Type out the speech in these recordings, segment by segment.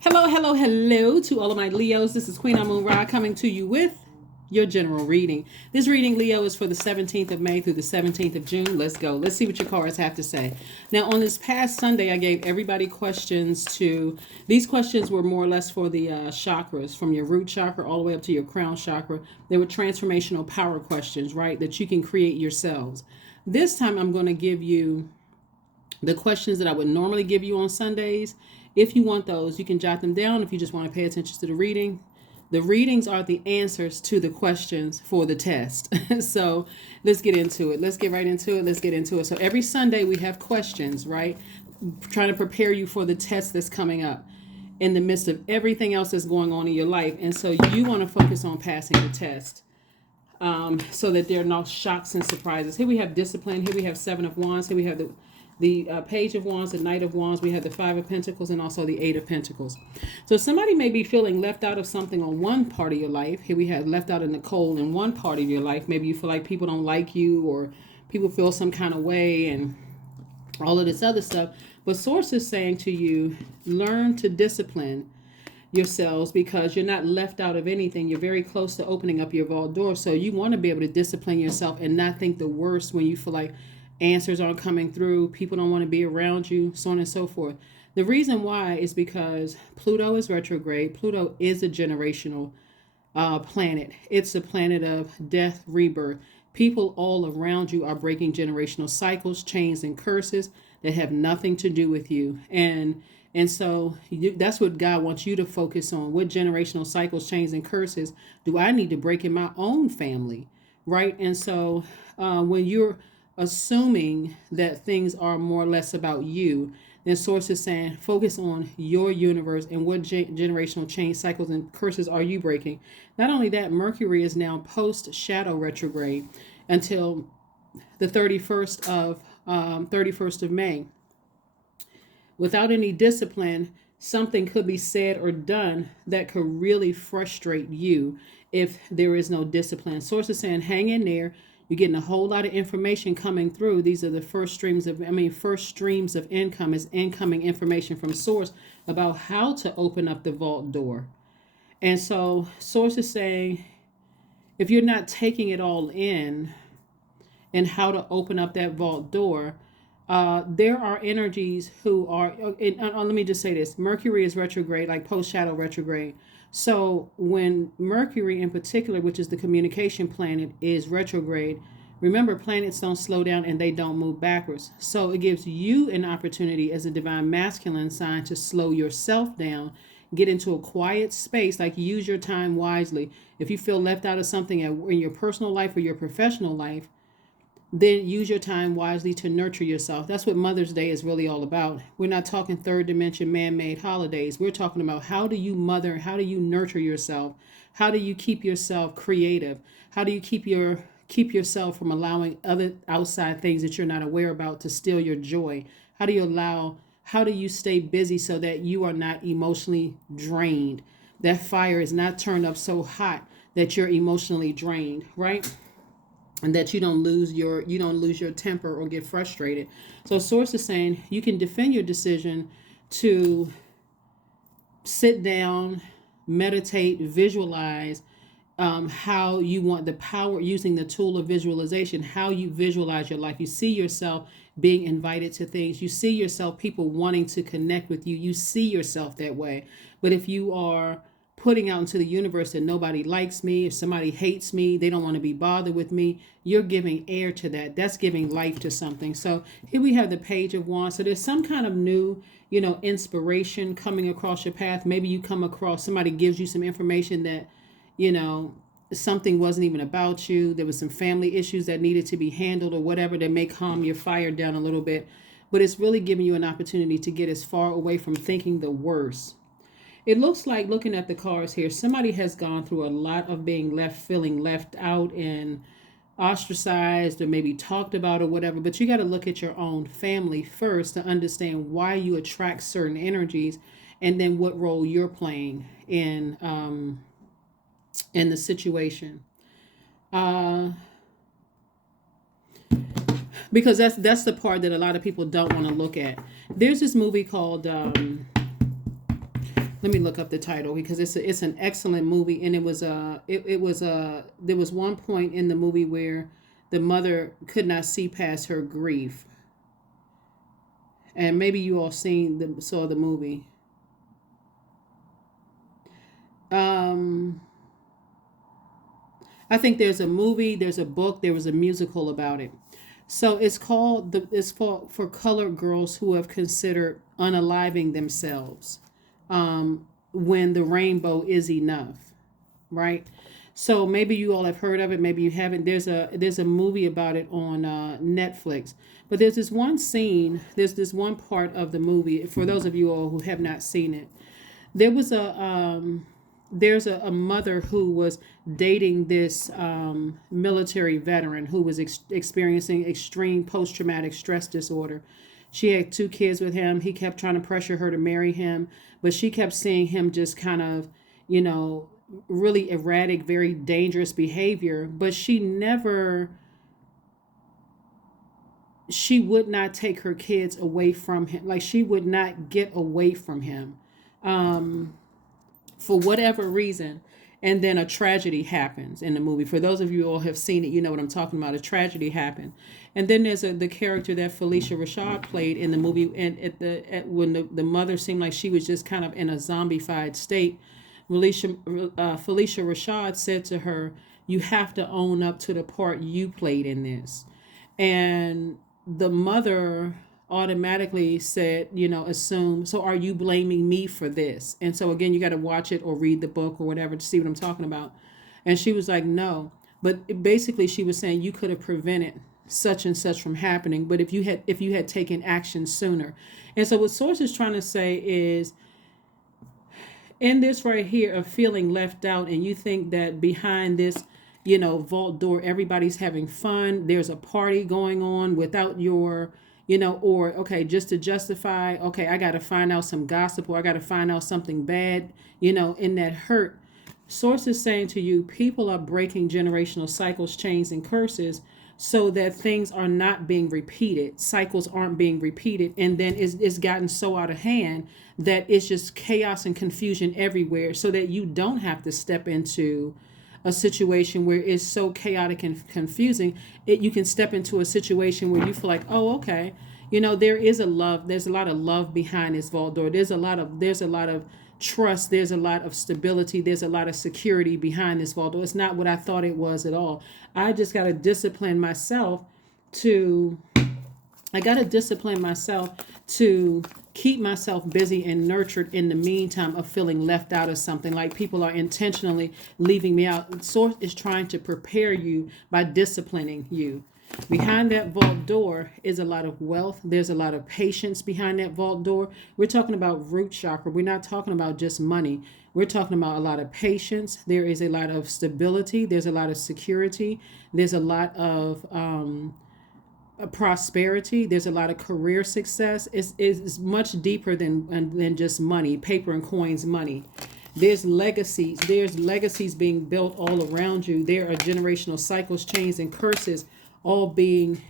Hello, hello, hello to all of my Leos. This is Queen Moon Ra coming to you with your general reading. This reading, Leo, is for the 17th of May through the 17th of June. Let's go. Let's see what your cards have to say. Now, on this past Sunday, I gave everybody questions these questions were more or less for the chakras, from your root chakra all the way up to your crown chakra. They were transformational power questions, right, that you can create yourselves. This time, I'm going to give you the questions that I would normally give you on Sundays. If you want those, you can jot them down if you just want to pay attention to the reading. The readings are the answers to the questions for the test. So let's get into it. Let's get right into it. Let's get into it. So every Sunday we have questions, right? Trying to prepare you for the test that's coming up in the midst of everything else that's going on in your life. And so you want to focus on passing the test. So that there are no shocks and surprises. Here we have discipline. Here we have Seven of Wands. Here we have the Page of Wands, the Knight of Wands. We have the Five of Pentacles and also the Eight of Pentacles. So somebody may be feeling left out of something on one part of your life. Here we have left out in the cold in one part of your life. Maybe you feel like people don't like you, or people feel some kind of way and all of this other stuff. But Source is saying to you, learn to discipline yourselves, because you're not left out of anything. You're very close to opening up your vault door. So you want to be able to discipline yourself and not think the worst when you feel like answers aren't coming through, people don't want to be around you, so on and so forth. The reason why is because Pluto is retrograde. Pluto is a generational planet. It's a planet of death, rebirth. People all around you are breaking generational cycles, chains, and curses that have nothing to do with you. And so that's what God wants you to focus on. What generational cycles, chains, and curses do I need to break in my own family, right? And so when you're assuming that things are more or less about you, then Source is saying focus on your universe and what generational change cycles and curses are you breaking. Not only that, Mercury is now post shadow retrograde until the 31st of May. Without any discipline, something could be said or done that could really frustrate you if there is no discipline. Source is saying hang in there. You're getting a whole lot of information coming through. These are the first streams of income is incoming information from Source about how to open up the vault door. And so Source is saying, if you're not taking it all in and how to open up that vault door, there are energies who are, let me just say this, Mercury is retrograde, like post-shadow retrograde. So when Mercury in particular, which is the communication planet, is retrograde, remember planets don't slow down and they don't move backwards. So it gives you an opportunity as a divine masculine sign to slow yourself down, get into a quiet space, like use your time wisely. If you feel left out of something in your personal life or your professional life, then use your time wisely to nurture yourself. That's what Mother's Day is really all about. We're not talking third dimension man-made holidays. We're talking about how do you mother, how do you nurture yourself? How do you keep yourself creative? How do you keep yourself from allowing other outside things that you're not aware about to steal your joy? How do you stay busy so that you are not emotionally drained? That fire is not turned up so hot that you're emotionally drained, right? And that you don't lose your temper or get frustrated. So Source is saying you can defend your decision to sit down, meditate, visualize how you want the power, using the tool of visualization, how you visualize your life. You see yourself being invited to things. You see yourself, people wanting to connect with you. You see yourself that way. But if you are putting out into the universe that nobody likes me, if somebody hates me, they don't want to be bothered with me, you're giving air to that. That's giving life to something. So here we have the Page of Wands. So there's some kind of new, inspiration coming across your path. Maybe you come across, somebody gives you some information that, something wasn't even about you. There was some family issues that needed to be handled or whatever that may calm your fire down a little bit. But it's really giving you an opportunity to get as far away from thinking the worst. It looks like, looking at the cards here, somebody has gone through a lot of feeling left out and ostracized or maybe talked about or whatever. But you got to look at your own family first to understand why you attract certain energies, and then what role you're playing in the situation. Because that's the part that a lot of people don't want to look at. There's this movie called Let me look up the title because it's an excellent movie, and there was one point in the movie where the mother could not see past her grief, and maybe you all saw the movie. Um, I think there's a movie, there's a book, there was a musical about it. So it's for colored girls who have considered unaliving themselves, when the rainbow is enough, right? So maybe you all have heard of it, maybe you haven't. There's a movie about it on Netflix. But there's this one part of the movie for those of you all who have not seen it. There was a mother who was dating this military veteran who was experiencing extreme post-traumatic stress disorder. She had two kids with him. He kept trying to pressure her to marry him, but she kept seeing him just kind of, you know, really erratic, very dangerous behavior. But she would not take her kids away from him. Like, she would not get away from him. Um, for whatever reason. And then a tragedy happens in the movie. For those of you who all have seen it, you know what I'm talking about. A tragedy happened. And then there's the character that Felicia Rashad played in the movie. And when the mother seemed like she was just kind of in a zombified state, Felicia Rashad said to her, "You have to own up to the part you played in this." And the mother automatically said, assume, so are you blaming me for this? And so again, you got to watch it or read the book or whatever to see what I'm talking about. And she was like, no. But basically she was saying you could have prevented such and such from happening, but if you had taken action sooner. And so what Source is trying to say is, in this right here of feeling left out, and you think that behind this vault door everybody's having fun, there's a party going on without your or okay, just to justify, okay, I got to find out some gossip, or I got to find out something bad, in that hurt. Source is saying to you, people are breaking generational cycles, chains, and curses so that things are not being repeated. Cycles aren't being repeated. And then it's gotten so out of hand that it's just chaos and confusion everywhere, so that you don't have to step into a situation where it's so chaotic and confusing. You can step into a situation where you feel like, oh, okay, there's a lot of love behind this vault door. There's a lot of trust. There's a lot of stability. There's a lot of security behind this vault door. It's not what I thought it was at all. I just got to discipline myself to keep myself busy and nurtured in the meantime of feeling left out of something. Like, people are intentionally leaving me out. Source is trying to prepare you by disciplining you. Behind that vault door is a lot of wealth. There's a lot of patience behind that vault door. We're talking about root chakra. We're not talking about just money. We're talking about a lot of patience. There is a lot of stability. There's a lot of security. There's a lot of prosperity. There's a lot of career success. It's much deeper than just money, paper and coins money. There's legacies. There's legacies being built all around you. There are generational cycles, chains, and curses all being,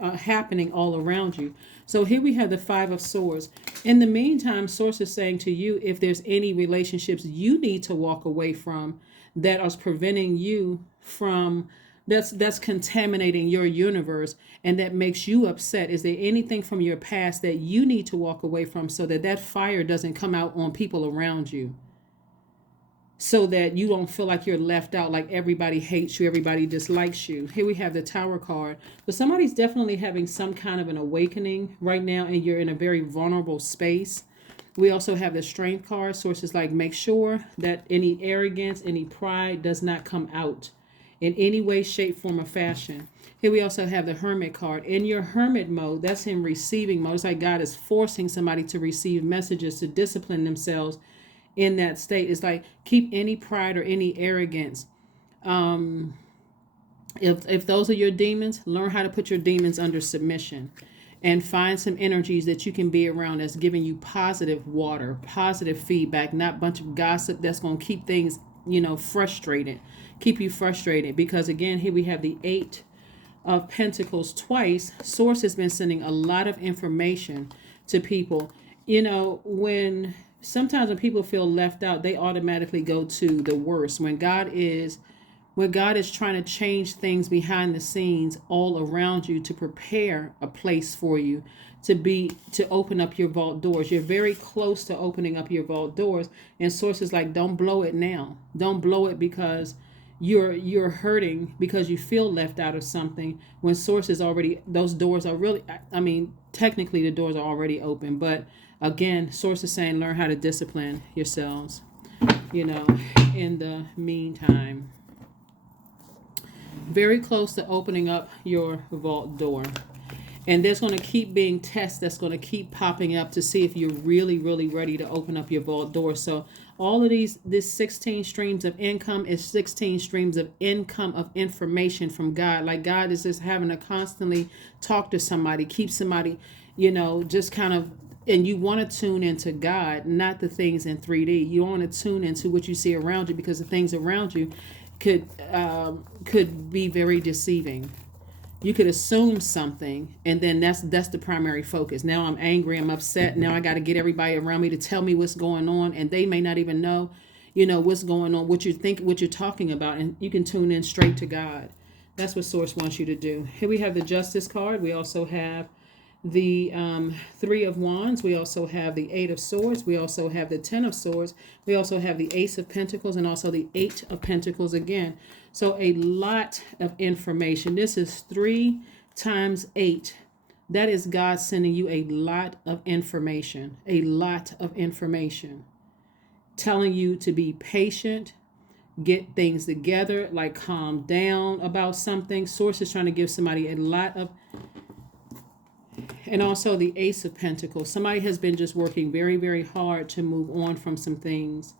happening all around you. So here we have the Five of Swords. In the meantime, Source is saying to you, if there's any relationships you need to walk away from that are preventing you from, that's contaminating your universe and that makes you upset. Is there anything from your past that you need to walk away from so that fire doesn't come out on people around you? So that you don't feel like you're left out, like everybody hates you, everybody dislikes you. Here we have the Tower card. But somebody's definitely having some kind of an awakening right now, and you're in a very vulnerable space. We also have the Strength card. Sources like, make sure that any arrogance, any pride does not come out in any way, shape, form, or fashion. Here we also have the Hermit card. In your hermit mode, that's in receiving mode. It's like God is forcing somebody to receive messages, to discipline themselves in that state. It's like, keep any pride or any arrogance. If those are your demons, learn how to put your demons under submission and find some energies that you can be around that's giving you positive water, positive feedback, not a bunch of gossip that's going to keep things, frustrated, keep you frustrated. Because again, here we have the Eight of Pentacles twice. Source has been sending a lot of information to people. When sometimes when people feel left out, they automatically go to the worst. When God is trying to change things behind the scenes all around you to prepare a place for you to open up your vault doors. You're very close to opening up your vault doors, and sources like, don't blow it now. Don't blow it because you're hurting because you feel left out of something, when sources already, those doors are really, I mean, technically the doors are already open, but again, source is saying learn how to discipline yourselves, in the meantime. Very close to opening up your vault door. And there's going to keep being tests that's going to keep popping up to see if you're really, really ready to open up your vault door. So all of this 16 streams of income is 16 streams of income of information from God. Like God is just having to constantly talk to somebody, keep somebody, just kind of, and you want to tune into God, not the things in 3D. You want to tune into what you see around you, because the things around you could be very deceiving. You could assume something, and then that's the primary focus. Now I'm angry, I'm upset. Now I got to get everybody around me to tell me what's going on, and they may not even know, what's going on, what you're talking about, and you can tune in straight to God. That's what Source wants you to do. Here we have the Justice card. We also have the Three of Wands. We also have the Eight of Swords. We also have the Ten of Swords. We also have the Ace of Pentacles, and also the Eight of Pentacles again. So a lot of information. This is 3 times 8. That is God sending you a lot of information. A lot of information. Telling you to be patient, get things together, like calm down about something. Source is trying to give somebody a lot of. And also the Ace of Pentacles. Somebody has been just working very, very hard to move on from some things.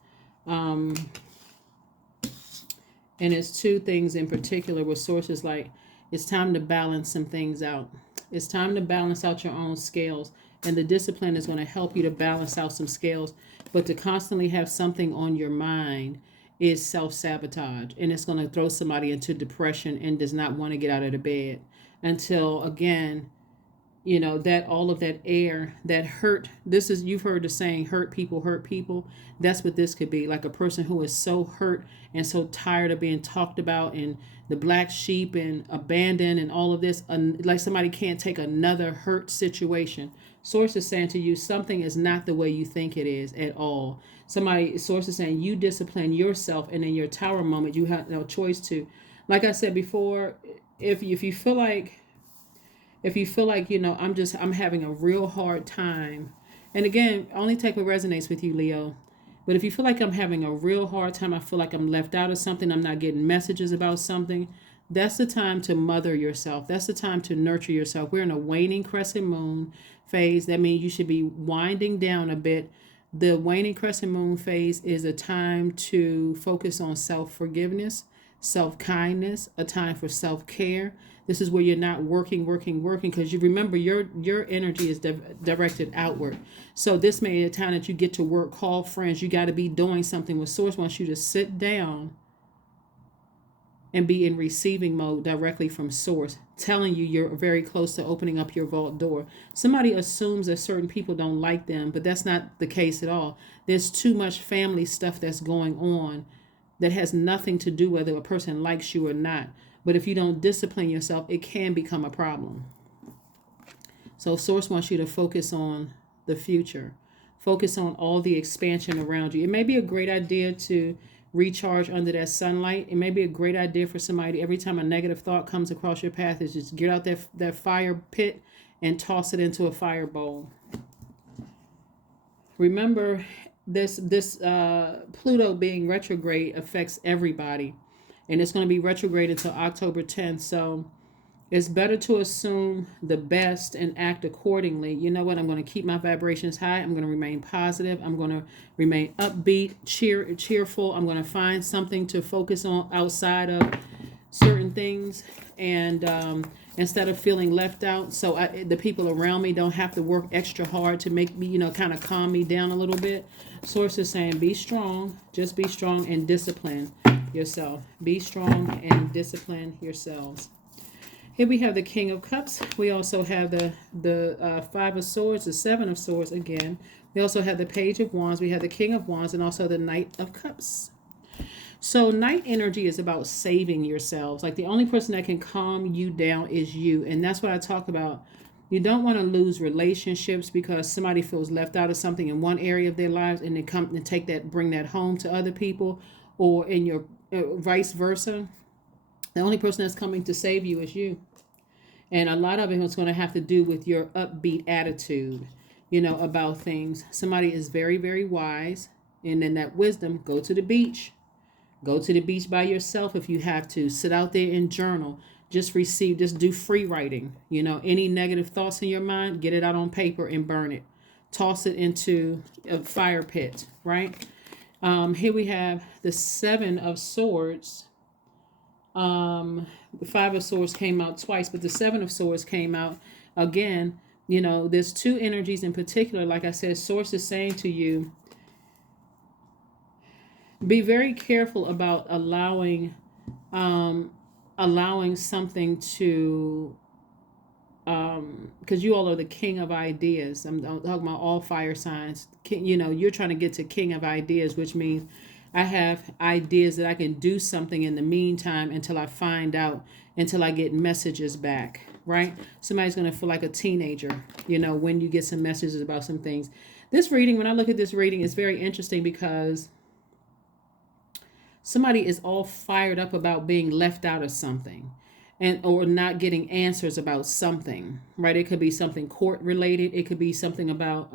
And it's 2 things in particular where sources like, it's time to balance some things out. It's time to balance out your own scales. And the discipline is going to help you to balance out some scales. But to constantly have something on your mind is self-sabotage. And it's going to throw somebody into depression and does not want to get out of the bed until, again, that all of that air, that hurt. You've heard the saying, hurt people. That's what this could be. Like a person who is so hurt and so tired of being talked about, and the black sheep and abandoned and all of this, like somebody can't take another hurt situation. Source is saying to you, something is not the way you think it is at all. Source is saying you discipline yourself, and in your tower moment, you have no choice to, like I said before, if you feel like, I'm having a real hard time. And again, only take what resonates with you, Leo. But if you feel like I'm having a real hard time, I feel like I'm left out of something, I'm not getting messages about something, that's the time to mother yourself. That's the time to nurture yourself. We're in a waning crescent moon phase. That means you should be winding down a bit. The waning crescent moon phase is a time to focus on self-forgiveness, self-kindness, a time for self-care. This is where you're not working, because you remember your energy is directed outward. So this may be a time that you get to work, call friends. You got to be doing something. With Source wants you to sit down and be in receiving mode directly from Source, telling you you're very close to opening up your vault door. Somebody assumes that certain people don't like them, but that's not the case at all. There's too much family stuff that's going on that has nothing to do whether a person likes you or not. But if you don't discipline yourself, it can become a problem. So Source wants you to focus on the future. Focus on all the expansion around you. It may be a great idea to recharge under that sunlight. It may be a great idea for somebody, every time a negative thought comes across your path, is just get out that fire pit and toss it into a fire bowl. Remember, this Pluto being retrograde affects everybody. And it's going to be retrograde until October 10th. So it's better to assume the best and act accordingly. You know what? I'm going to keep my vibrations high. I'm going to remain positive. I'm going to remain upbeat, cheerful. I'm going to find something to focus on outside of certain things. And instead of feeling left out, so the people around me don't have to work extra hard to make me, kind of calm me down a little bit. Source is saying, be strong. Just be strong and discipline yourself. Be strong and discipline yourselves. Here we have the King of Cups. We also have the Five of Swords, the Seven of Swords again. We also have the Page of Wands. We have the King of Wands and also the Knight of Cups. So night energy is about saving yourselves. Like the only person that can calm you down is you. And that's what I talk about. You don't want to lose relationships because somebody feels left out of something in one area of their lives and they come and bring that home to other people, or in your vice versa. The only person that's coming to save you is you. And a lot of it is going to have to do with your upbeat attitude, about things. Somebody is very, very wise. And then that wisdom, go to the beach. Go to the beach by yourself if you have to. Sit out there and journal. Just do free writing. Any negative thoughts in your mind, get it out on paper and burn it. Toss it into a fire pit, right? Here we have the Seven of Swords. The Five of Swords came out twice, but the Seven of Swords came out again. There's two energies in particular. Like I said, Source is saying to you, be very careful about allowing something to, because you all are the king of ideas. I'm talking about all fire signs. You're trying to get to king of ideas, which means I have ideas that I can do something in the meantime until I get messages back, right? Somebody's going to feel like a teenager, when you get some messages about some things. When I look at this reading, it's very interesting because somebody is all fired up about being left out of something or not getting answers about something, right? It could be something court related. It could be something about,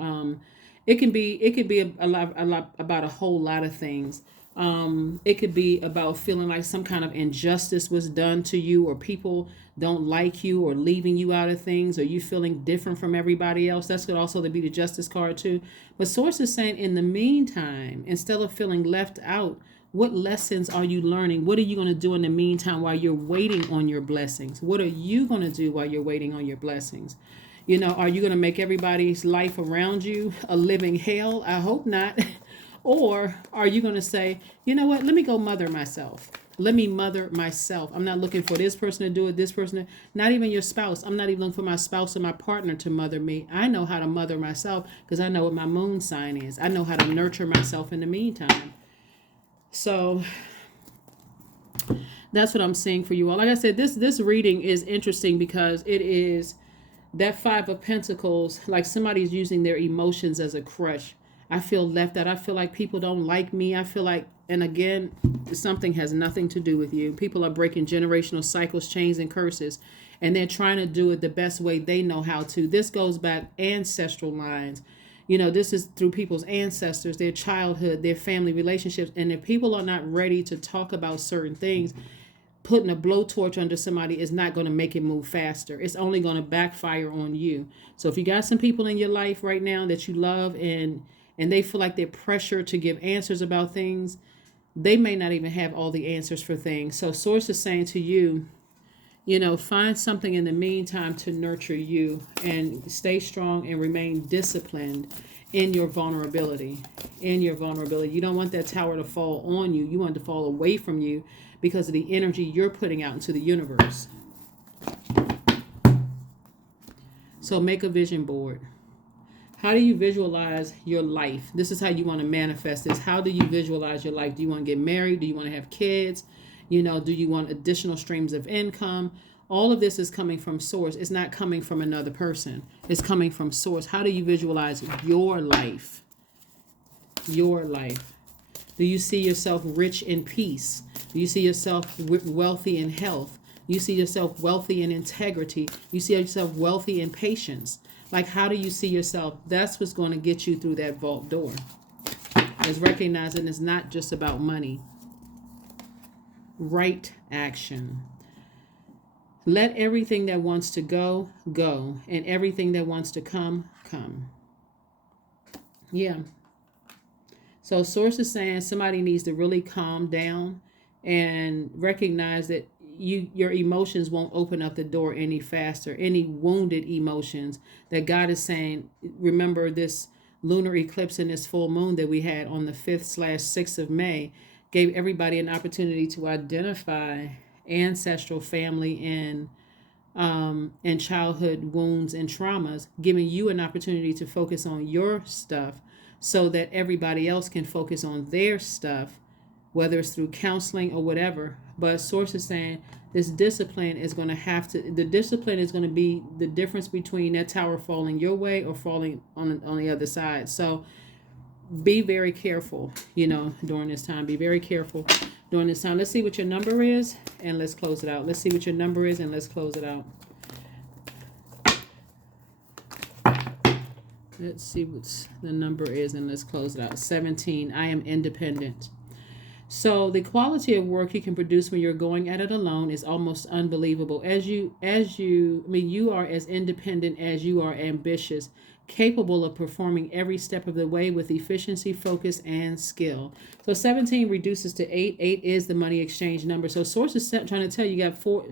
it could be a lot about a whole lot of things. It could be about feeling like some kind of injustice was done to you, or people don't like you, or leaving you out of things, or you feeling different from everybody else. That's could also be the Justice card too. But Source is saying, in the meantime, instead of feeling left out, what lessons are you learning? What are you going to do in the meantime while you're waiting on your blessings? What are you going to do while you're waiting on your blessings? Are you going to make everybody's life around you a living hell? I hope not. Or are you going to say, you know what, let me go mother myself. Let me mother myself. I'm not looking for this person to do it, this person, not even your spouse. I'm not even looking for my spouse or my partner to mother me. I know how to mother myself because I know what my moon sign is. I know how to nurture myself in the meantime. So that's what I'm seeing for you all. Like I said, this reading is interesting because it is that Five of Pentacles, like somebody's using their emotions as a crutch. I feel left out. I feel like people don't like me. I feel like, and again, something has nothing to do with you. People are breaking generational cycles, chains, and curses, and they're trying to do it the best way they know how to. This goes back ancestral lines. This is through people's ancestors, their childhood, their family relationships. And if people are not ready to talk about certain things, putting a blowtorch under somebody is not going to make it move faster. It's only going to backfire on you. So if you got some people in your life right now that you love and they feel like they're pressured to give answers about things, they may not even have all the answers for things. So Source is saying to you, find something in the meantime to nurture you and stay strong and remain disciplined in your vulnerability. You don't want that tower to fall on you. You want it to fall away from you because of the energy you're putting out into the universe. So make a vision board. How do you visualize your life? This is how you want to manifest this. How do you visualize your life? Do you want to get married? Do you want to have kids? Do you want additional streams of income? All of this is coming from Source. It's not coming from another person. It's coming from Source. How do you visualize your life? Your life. Do you see yourself rich in peace? Do you see yourself wealthy in health? Do you see yourself wealthy in integrity? Do you see yourself wealthy in patience? Like, how do you see yourself? That's what's going to get you through that vault door. Is recognizing it's not just about money. Right action. Let everything that wants to go, go. And everything that wants to come, come. Yeah. So Source is saying somebody needs to really calm down and recognize that your emotions won't open up the door any faster. Any wounded emotions that God is saying, remember this lunar eclipse and this full moon that we had on the 5th/6th of May gave everybody an opportunity to identify ancestral family and childhood wounds and traumas, giving you an opportunity to focus on your stuff so that everybody else can focus on their stuff, whether it's through counseling or whatever. But Source is saying this discipline is going to the discipline is going to be the difference between that tower falling your way or falling on the other side. So be very careful, during this time. Be very careful during this time. Let's see what your number is and let's close it out. Let's see what your number is and let's close it out. Let's see what the number is and let's close it out. 17. I am independent. So the quality of work you can produce when you're going at it alone is almost unbelievable. You are as independent as you are ambitious, capable of performing every step of the way with efficiency, focus, and skill. So 17 reduces to 8. 8 is the money exchange number. So Source is trying to tell you, you got 4,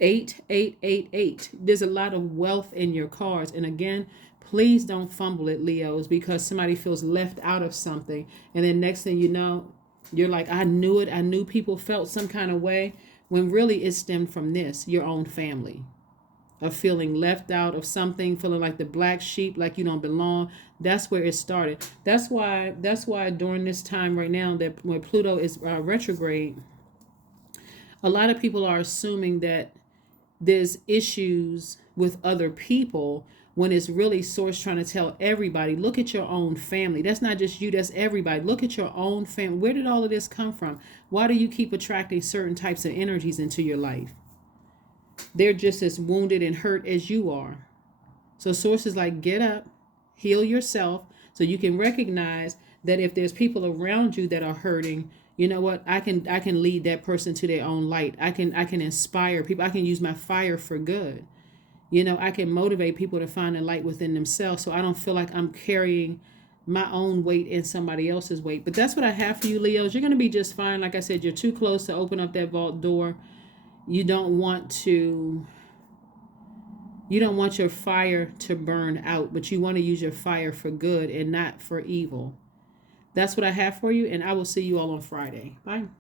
8, 8, 8, 8. There's a lot of wealth in your cards. And again, please don't fumble it, Leos, because somebody feels left out of something. And then next thing you know, you're like, I knew it. I knew people felt some kind of way, when really it stemmed from this, your own family, of feeling left out of something, feeling like the black sheep, like you don't belong. That's where it started. That's why during this time right now, that when Pluto is retrograde, a lot of people are assuming that there's issues with other people, when it's really Source trying to tell everybody, look at your own family. That's not just you, that's everybody. Look at your own family. Where did all of this come from? Why do you keep attracting certain types of energies into your life? They're just as wounded and hurt as you are. So Source is like, get up, heal yourself, so you can recognize that if there's people around you that are hurting, you know what? I can lead that person to their own light. I can inspire people. I can use my fire for good. I can motivate people to find a light within themselves, so I don't feel like I'm carrying my own weight in somebody else's weight. But that's what I have for you, Leos. You're going to be just fine. Like I said, you're too close to open up that vault door. You don't want your fire to burn out, but you want to use your fire for good and not for evil. That's what I have for you, and I will see you all on Friday. Bye.